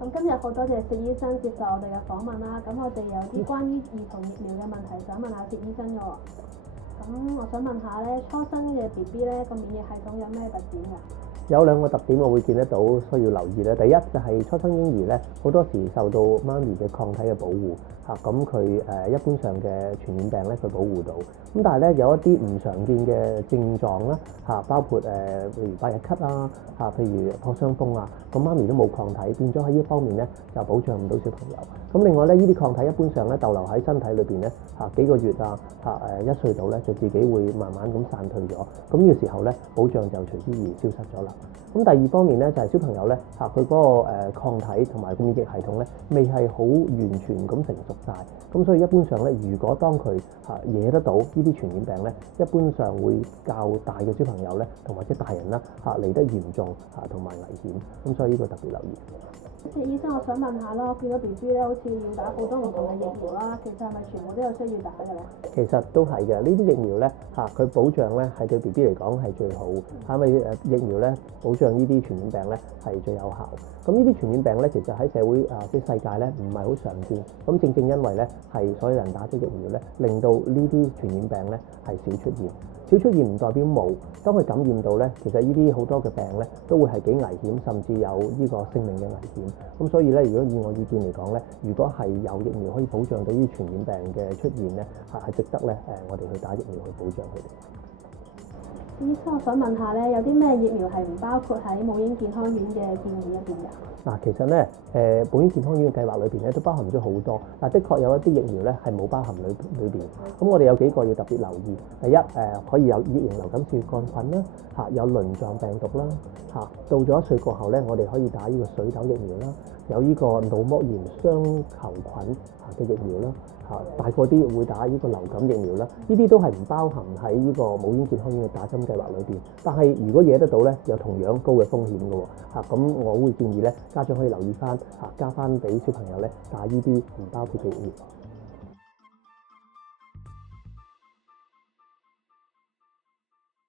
咁今日好多謝薛醫生接受我哋嘅訪問啦。咁我哋有啲關於兒童疫苗嘅問題想問下薛醫生嘅喎。咁我想問下咧，初生嘅 BB 咧個免疫系統有咩特點㗎？有兩個特點我會見得到，需要留意咧。第一就係初生嬰兒咧，好多時受到媽咪嘅抗體嘅保護嚇，咁佢一般上嘅傳染病咧佢保護到。咁但係咧有一啲唔常見嘅症狀啦嚇，包括譬如百日咳啊嚇，譬如破傷風啊，咁媽咪都冇抗體，變咗喺呢方面咧就保障唔到小朋友。咁另外咧，呢啲抗體一般上咧逗留喺身體裏邊咧嚇幾個月啊嚇1歲度咧就自己會慢慢咁散退咗。咁呢個時候咧保障就隨之而消失咗啦。咁第二方面咧就係小朋友咧嚇佢嗰個抗體同埋免疫系統咧未係好完全咁成熟晒。咁所以一般上咧，如果當佢惹得到呢啲傳染病咧，一般上會較大嘅小朋友咧同或者大人啦嚟得嚴重同埋危險。咁所以呢個特別留意。薛醫生，我想問下啦，我見到 BB 咧好似要打好多唔同嘅疫苗啦，其實係咪全部都有需要打嘅咧？其實都係嘅，呢啲疫苗咧佢保障咧係對 BB 嚟講係最好，因為疫苗咧保障呢啲傳染病咧係最有效。咁呢啲傳染病咧其實喺社會即係世界咧唔係好常見。咁正正因為咧係所有人打咗疫苗咧，令到呢啲傳染病咧係少出現。少出現唔代表冇，當佢感染到咧，其實呢啲好多嘅病咧都會係幾危險，甚至有呢個性命嘅危險。咁所以咧，如果以我意見嚟講咧，如果係有疫苗可以保障到呢啲傳染病嘅出現咧，係值得咧我哋去打疫苗去保障佢哋。醫生，我想問下咧，有啲咩疫苗係唔包括喺母嬰健康院嘅建議入邊㗎？嗱，其實咧母嬰健康院嘅計劃裏邊咧都包含咗好多，但的確有一啲疫苗咧係冇包含裏邊。咁我哋有幾個要特別留意。第一可以有乙型流感腺桿菌啦有輪狀病毒啦到咗1歲過後咧，我哋可以打呢個水痘疫苗啦，有呢個腦膜炎雙球菌嘅疫苗啦大個啲會打呢個流感疫苗啦，呢啲都係唔包含喺呢個母嬰健康院嘅打針計劃裏邊。但係如果惹得到咧，有同樣高嘅風險嘅喎咁我會建議咧家長可以留意翻加翻俾小朋友咧打呢啲唔包括嘅疫苗。